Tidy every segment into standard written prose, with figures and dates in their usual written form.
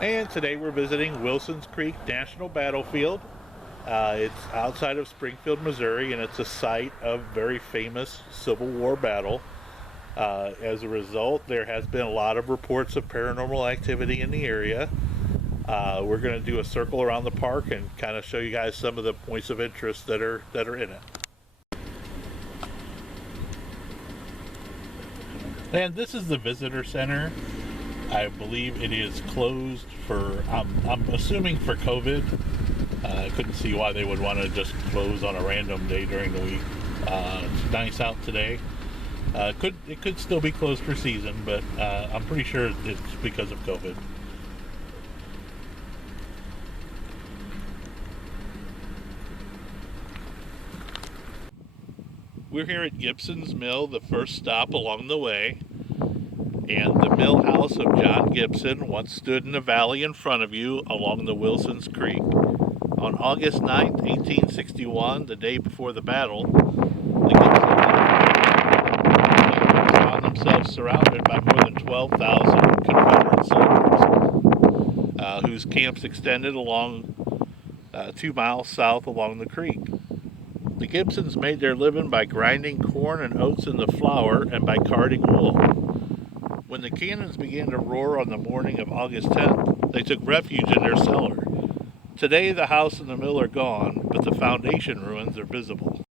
And today we're visiting Wilson's Creek National Battlefield. It's outside of Springfield, Missouri, and it's a site of very famous Civil War battle. As a result, there has been a lot of reports of paranormal activity in the area. We're going to do a circle around the park and kind of show you guys some of the points of interest that are in it. And this is the visitor center. I believe it is closed for, I'm assuming for COVID. I couldn't see why they would want to just close on a random day during the week. It's nice out today. It could still be closed for season, but I'm pretty sure it's because of COVID. We're here at Gibson's Mill, the first stop along the way. And the mill house of John Gibson once stood in the valley in front of you along the Wilson's Creek. On August 9th, 1861, the day before the battle, the Gibsons found themselves surrounded by more than 12,000 Confederate soldiers, whose camps extended along 2 miles south along the creek. The Gibsons made their living by grinding corn and oats into flour and by carding wool. When the cannons began to roar on the morning of August 10th, they took refuge in their cellar. Today, the house and the mill are gone, but the foundation ruins are visible.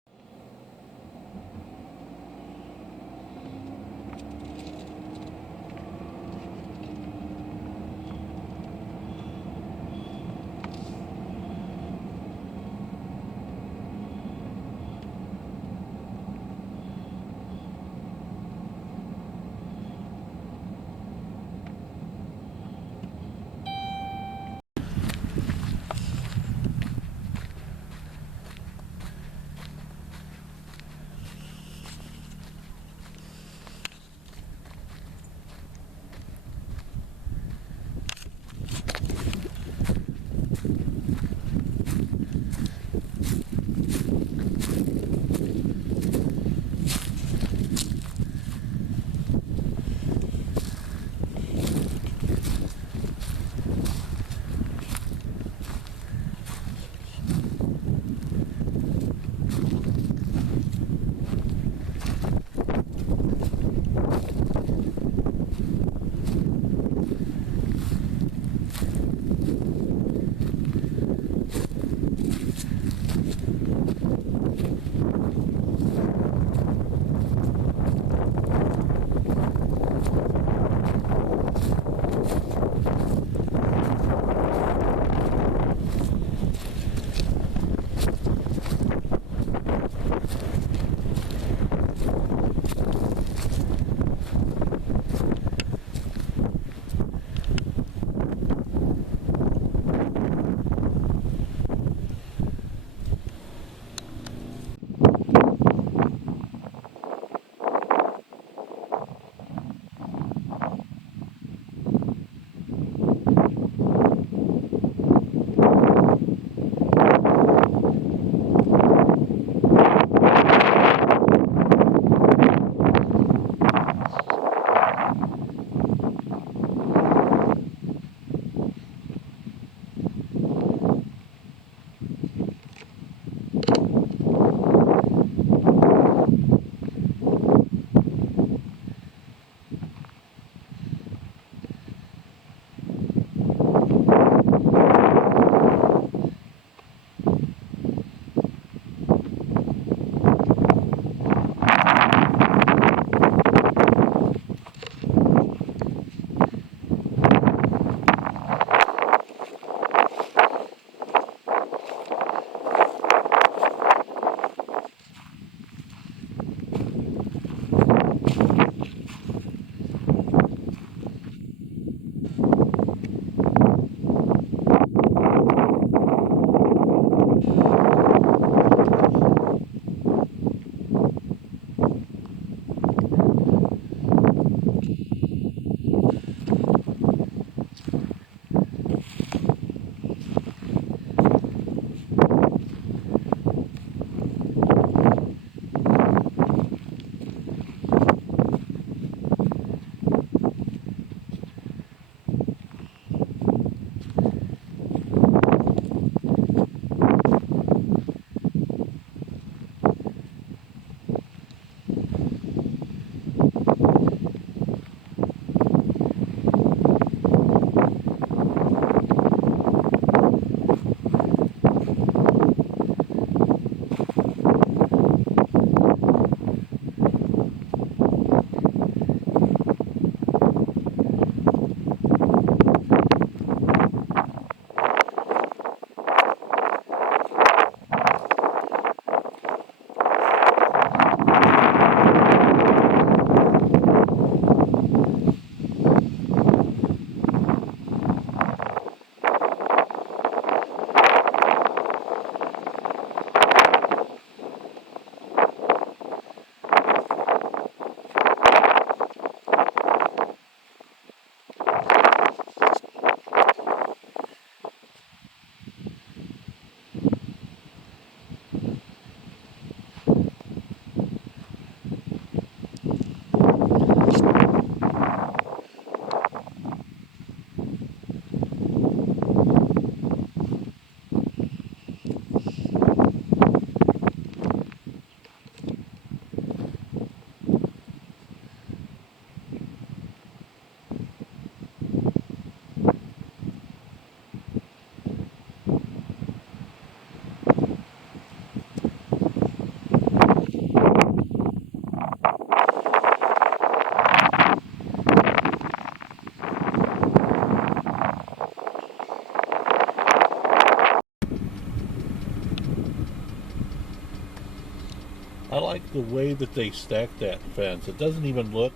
I like the way that they stacked that fence. It doesn't even look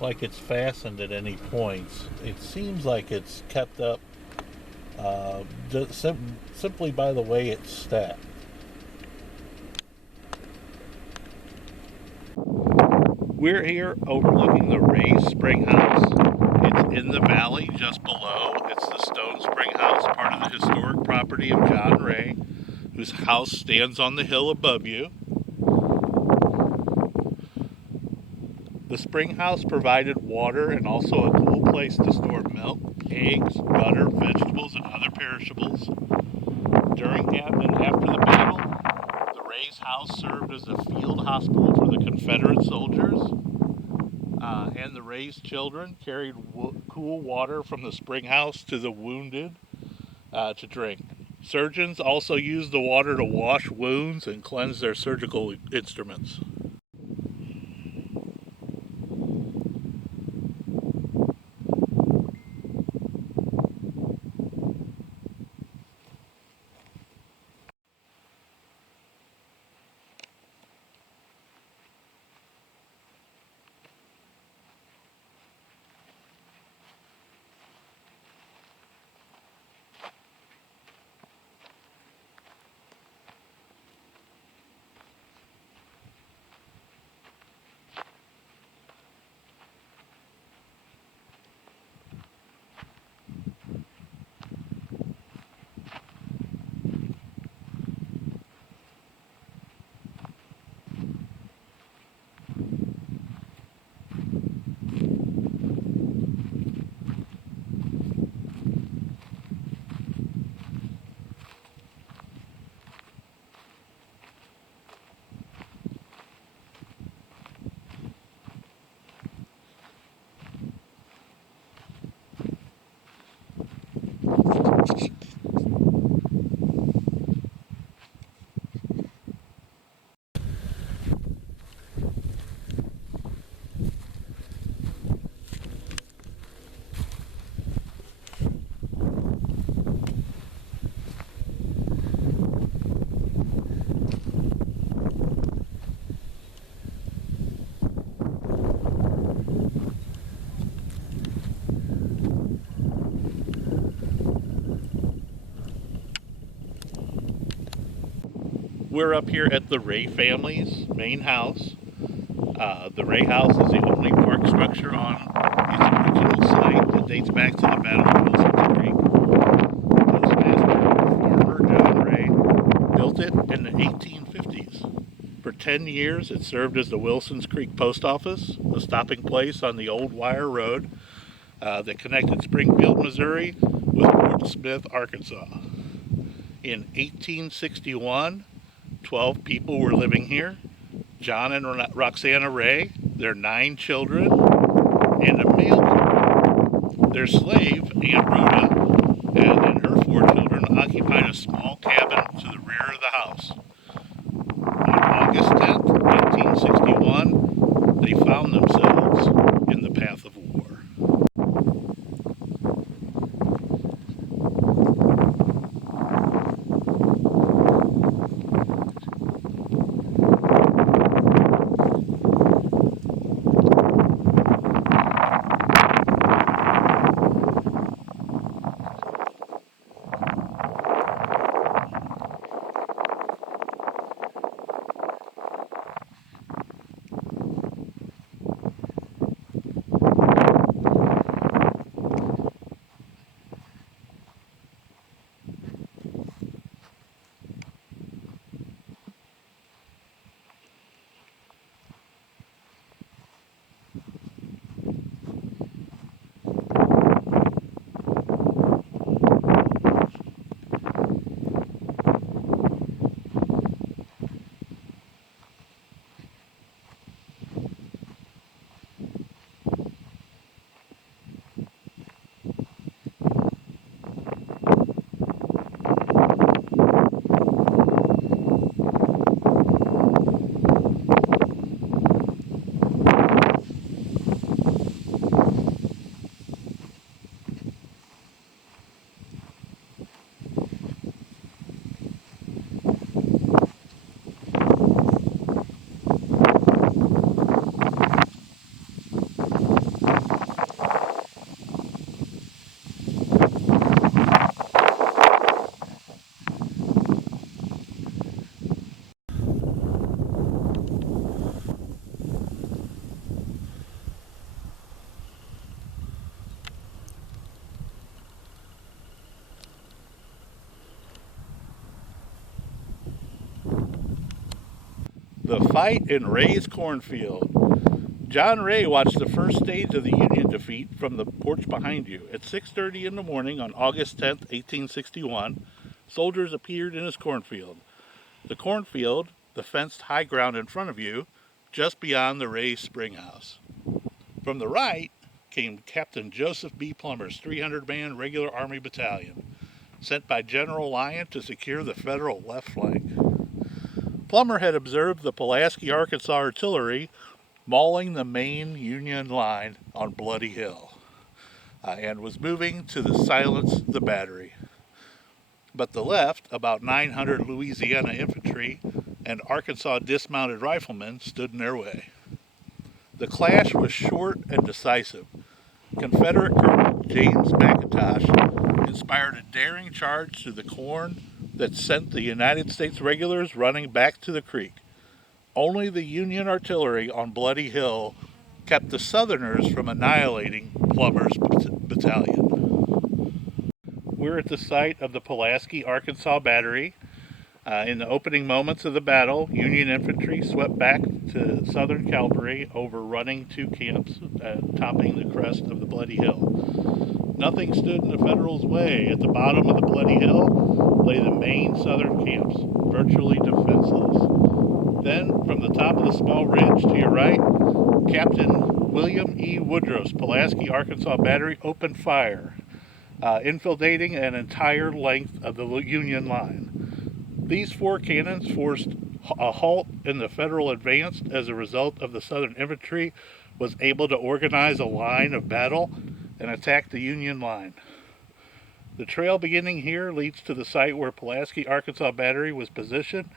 like it's fastened at any points. It seems like it's kept up simply by the way it's stacked. We're here overlooking the Ray Springhouse. It's in the valley just below. It's the stone springhouse, part of the historic property of John Ray, whose house stands on the hill above you. The springhouse provided water and also a cool place to store milk, eggs, butter, vegetables, and other perishables. During and after the battle, the Ray's house served as a field hospital for the Confederate soldiers, and the Ray's children carried cool water from the springhouse to the wounded to drink. Surgeons also used the water to wash wounds and cleanse their surgical instruments. We're up here at the Ray family's main house. The Ray house is the only park structure on its original site that dates back to the Battle of Wilson's Creek. Postmaster Farmer John Ray built it in the 1850s. For 10 years, it served as the Wilson's Creek Post Office, a stopping place on the old wire road that connected Springfield, Missouri with Fort Smith, Arkansas. In 1861, 12 people were living here. John and Roxana Ray, their 9 children, and a male. Their slave, Aunt Rhoda, and her 4 children occupied a small cabin to the rear of the house. On August 10th, 1861, they found themselves in the path of war. The fight in Ray's cornfield. John Ray watched the first stage of the Union defeat from the porch behind you. At 6:30 in the morning on August 10th, 1861, soldiers appeared in his cornfield. The cornfield, the fenced high ground in front of you, just beyond the Ray springhouse. From the right came Captain Joseph B. Plummer's 300-man regular Army battalion, sent by General Lyon to secure the Federal left flank. Plummer had observed the Pulaski Arkansas artillery mauling the main Union line on Bloody Hill, and was moving to silence the battery. But the left, about 900 Louisiana infantry and Arkansas dismounted riflemen, stood in their way. The clash was short and decisive. Confederate Colonel James McIntosh inspired a daring charge through the corn that sent the United States regulars running back to the creek. Only the Union artillery on Bloody Hill kept the Southerners from annihilating Plummer's battalion. We're at the site of the Pulaski Arkansas battery. In the opening moments of the battle, Union infantry swept back to Southern cavalry, overrunning two camps, topping the crest of the Bloody Hill. Nothing stood in the Federals' way. At the bottom of the Bloody Hill lay the main Southern camps, virtually defenseless. Then, from the top of the small ridge to your right, Captain William E. Woodruff's Pulaski Arkansas battery opened fire, infiltrating an entire length of the Union line. These four cannons forced a halt in the Federal advance. As a result of the Southern infantry was able to organize a line of battle and attack the Union line. The trail beginning here leads to the site where Pulaski Arkansas battery was positioned,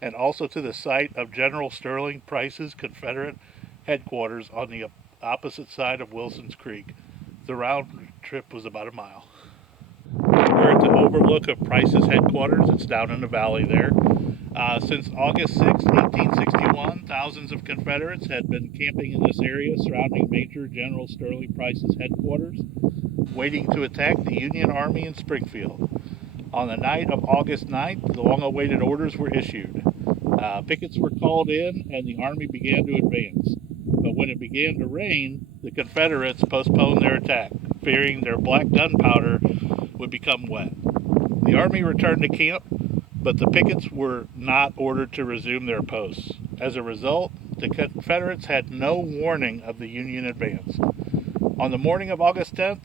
and also to the site of General Sterling Price's Confederate headquarters on the opposite side of Wilson's Creek. The round trip was about a mile. We're at the overlook of Price's headquarters. It's down in the valley there. Since August 6, 1861, thousands of Confederates had been camping in this area surrounding Major General Sterling Price's headquarters, waiting to attack the Union Army in Springfield. On the night of August 9th, the long-awaited orders were issued. Pickets were called in, and the Army began to advance. But when it began to rain, the Confederates postponed their attack, fearing their black gunpowder would become wet. The Army returned to camp, but the pickets were not ordered to resume their posts. As a result, the Confederates had no warning of the Union advance. On the morning of August 10th,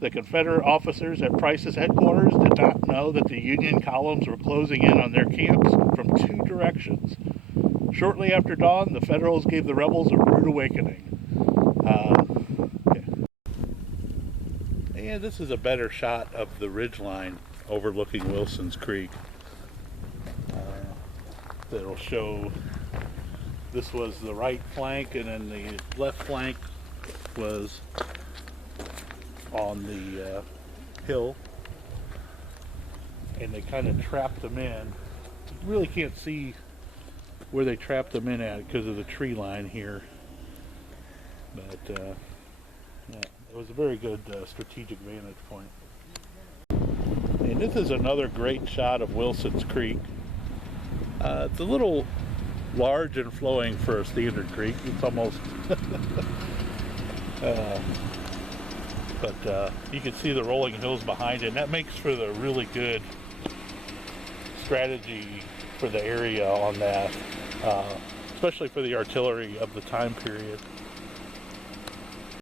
the Confederate officers at Price's headquarters did not know that the Union columns were closing in on their camps from two directions. Shortly after dawn, the Federals gave the rebels a rude awakening. And this is a better shot of the ridgeline overlooking Wilson's Creek. That'll show this was the right flank, and then the left flank was on the hill, and they kind of trapped them in. You really can't see where they trapped them in at because of the tree line here, but yeah, it was a very good strategic vantage point. And this is another great shot of Wilson's Creek. It's a little large and flowing for a standard creek. It's almost but you can see the rolling hills behind it, and that makes for the really good strategy for the area on that, especially for the artillery of the time period.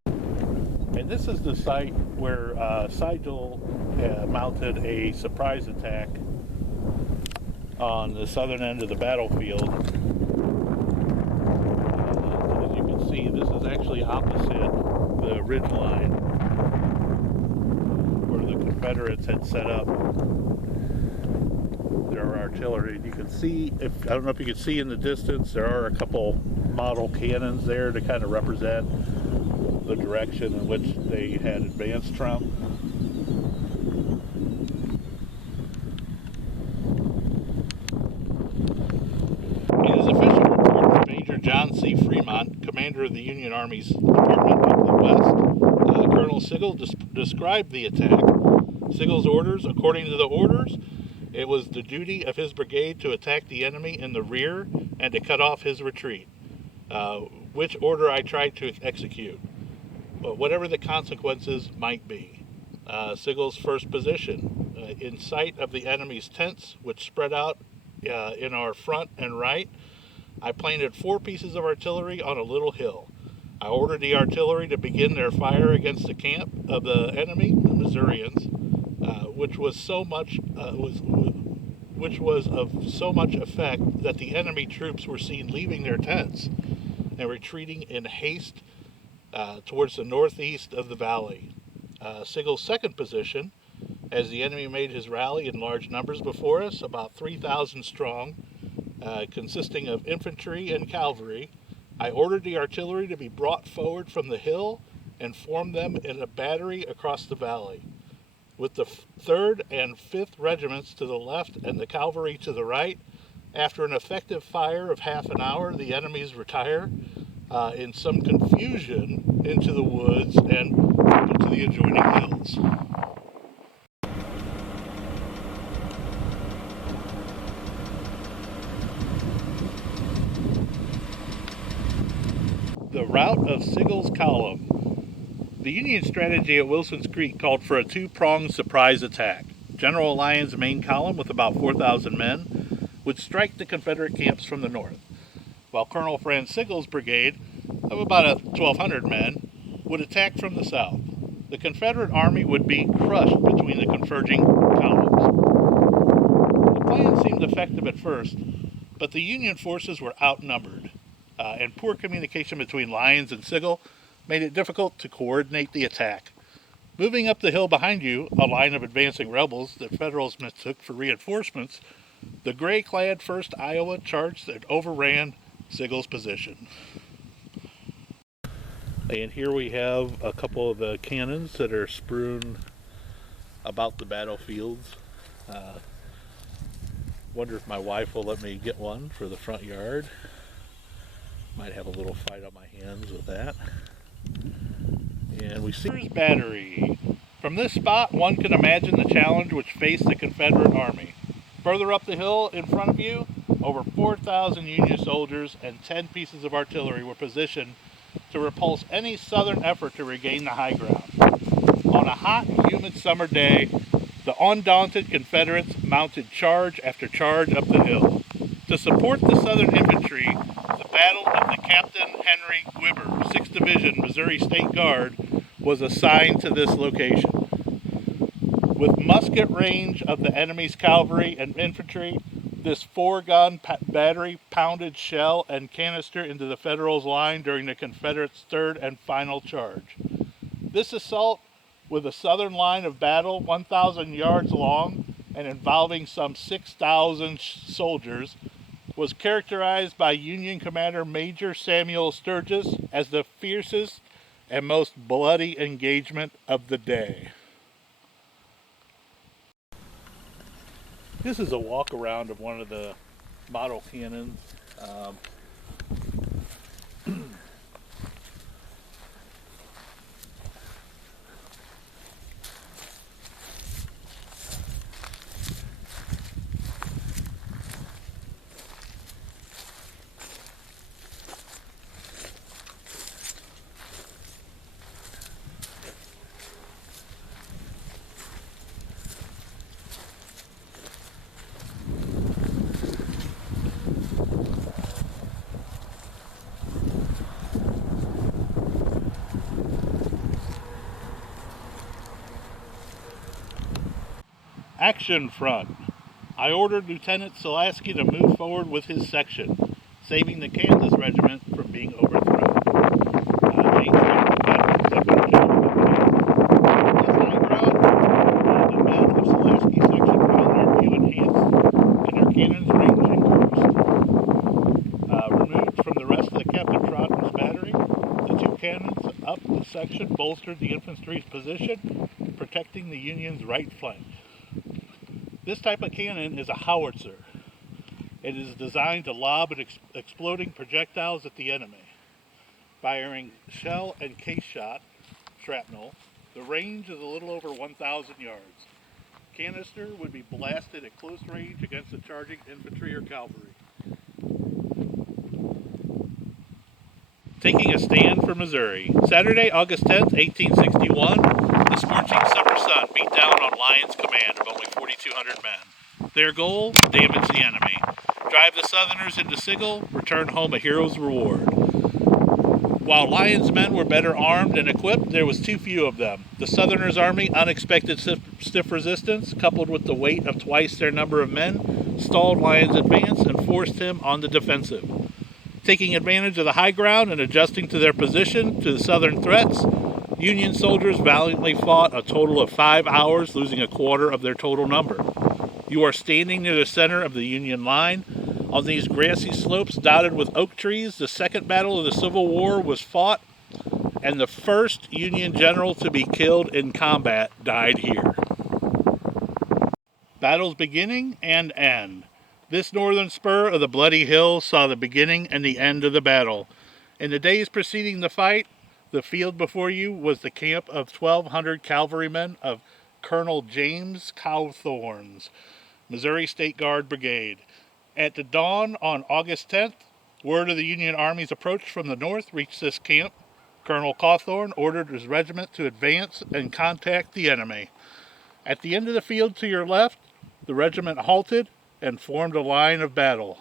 And this is the site where Sigel mounted a surprise attack on the southern end of the battlefield. As you can see, this is actually opposite the ridge line where the Confederates had set up their artillery. You can see, I don't know if you can see in the distance, there are a couple model cannons there to kind of represent the direction in which they had advanced from. In his official report, Major John C. Fremont, commander of the Union Army's Department of the West, Colonel Sigel described the attack. Sigel's orders: according to the orders, it was the duty of his brigade to attack the enemy in the rear and to cut off his retreat, which order I tried to execute, whatever the consequences might be. Sigel's first position, in sight of the enemy's tents, which spread out in our front and right, I planted 4 pieces of artillery on a little hill. I ordered the artillery to begin their fire against the camp of the enemy, the Missourians, which was of so much effect that the enemy troops were seen leaving their tents and retreating in haste towards the northeast of the valley. Sigel's second position, as the enemy made his rally in large numbers before us, about 3,000 strong, consisting of infantry and cavalry, I ordered the artillery to be brought forward from the hill and formed them in a battery across the valley. With the 3rd and 5th regiments to the left and the cavalry to the right, after an effective fire of half an hour, the enemies retire in some confusion into the woods and into the adjoining hills. The rout of Sigel's column. The Union strategy at Wilson's Creek called for a 2-pronged surprise attack. General Lyon's main column, with about 4,000 men, would strike the Confederate camps from the north, while Colonel Franz Sigel's brigade, of about 1,200 men, would attack from the south. The Confederate army would be crushed between the converging columns. The plan seemed effective at first, but the Union forces were outnumbered, and poor communication between Lyons and Sigel made it difficult to coordinate the attack. Moving up the hill behind you, a line of advancing rebels that Federals mistook for reinforcements, the gray-clad 1st Iowa charged and overran Sigel's position. And here we have a couple of the cannons that are strewn about the battlefields. Wonder if my wife will let me get one for the front yard. Might have a little fight on my hands with that. And we see Howitzer battery. From this spot, one can imagine the challenge which faced the Confederate army. Further up the hill in front of you, over 4,000 Union soldiers and 10 pieces of artillery were positioned to repulse any Southern effort to regain the high ground. On a hot and humid summer day, the undaunted Confederates mounted charge after charge up the hill. To support the Southern infantry, the battle of the Captain Henry Wibber, 6th Division, Missouri State Guard, was assigned to this location. With musket range of the enemy's cavalry and infantry, this 4-gun battery pounded shell and canister into the Federals' line during the Confederates' 3rd and final charge. This assault, with a Southern line of battle 1,000 yards long and involving some 6,000 soldiers, was characterized by Union Commander Major Samuel Sturgis as the fiercest and most bloody engagement of the day. This is a walk around of one of the model cannons. Action front. I ordered Lieutenant Pulaski to move forward with his section, saving the Kansas regiment from being overthrown. James the men of Pulaski's section found their view enhanced and their cannons' range increased. Removed from the rest of the Captain Trotman's battery, the 2 cannons up the section bolstered the infantry's position, protecting the Union's right flank. This type of cannon is a Howitzer. It is designed to lob exploding projectiles at the enemy. Firing shell and case shot, shrapnel, the range is a little over 1,000 yards. Canister would be blasted at close range against the charging infantry or cavalry. taking a stand for Missouri. Saturday, August 10th, 1861, the scorching summer sun beat down on Lyon's command of only 4,200 men. Their goal, damage the enemy. Drive the Southerners into Sigel, return home a hero's reward. While Lyon's men were better armed and equipped, there was too few of them. The Southerners' army, unexpected stiff resistance, coupled with the weight of twice their number of men, stalled Lyon's advance and forced him on the defensive. Taking advantage of the high ground and adjusting to their position to the Southern threats, Union soldiers valiantly fought a total of 5 hours, losing a quarter of their total number. You are standing near the center of the Union line. On these grassy slopes dotted with oak trees, the Second Battle of the Civil War was fought, and the first Union general to be killed in combat died here. Battle's beginning and end. This northern spur of the Bloody Hill saw the beginning and the end of the battle. In the days preceding the fight, the field before you was the camp of 1,200 cavalrymen of Colonel James Cowthorne's Missouri State Guard Brigade. At the dawn on August 10th, word of the Union Army's approach from the north reached this camp. Colonel Cawthorne ordered his regiment to advance and contact the enemy. At the end of the field to your left, the regiment halted and formed a line of battle.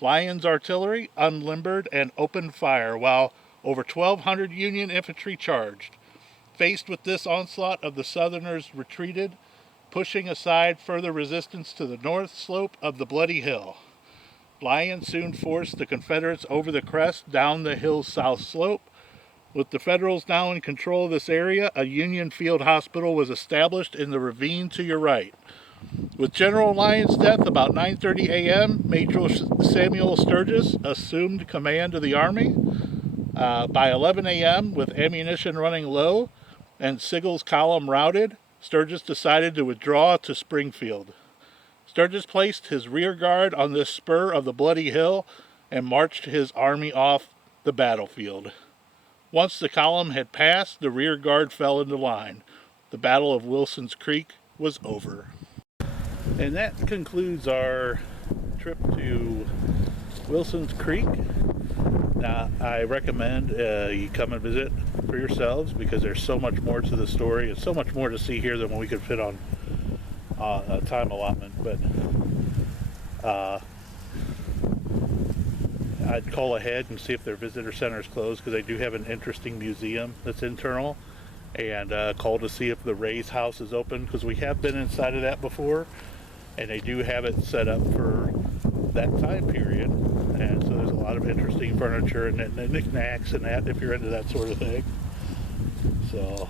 Lyon's artillery unlimbered and opened fire, while over 1,200 Union infantry charged. Faced with this onslaught of the Southerners retreated, pushing aside further resistance to the north slope of the Bloody Hill. Lyon soon forced the Confederates over the crest down the hill's south slope. With the Federals now in control of this area, a Union field hospital was established in the ravine to your right. With General Lyon's death about 9:30 a.m., Major Samuel Sturgis assumed command of the army. By 11 a.m., with ammunition running low and Sigel's column routed, Sturgis decided to withdraw to Springfield. Sturgis placed his rear guard on this spur of the Bloody Hill and marched his army off the battlefield. Once the column had passed, the rear guard fell into line. The Battle of Wilson's Creek was over. And that concludes our trip to Wilson's Creek. Now, I recommend you come and visit for yourselves, because there's so much more to the story and so much more to see here than what we could fit on a time allotment. But I'd call ahead and see if their visitor center is closed, because they do have an interesting museum that's internal, and call to see if the Ray's house is open, because we have been inside of that before, and they do have it set up for that time period. And so there's a lot of interesting furniture and knickknacks and that, if you're into that sort of thing. So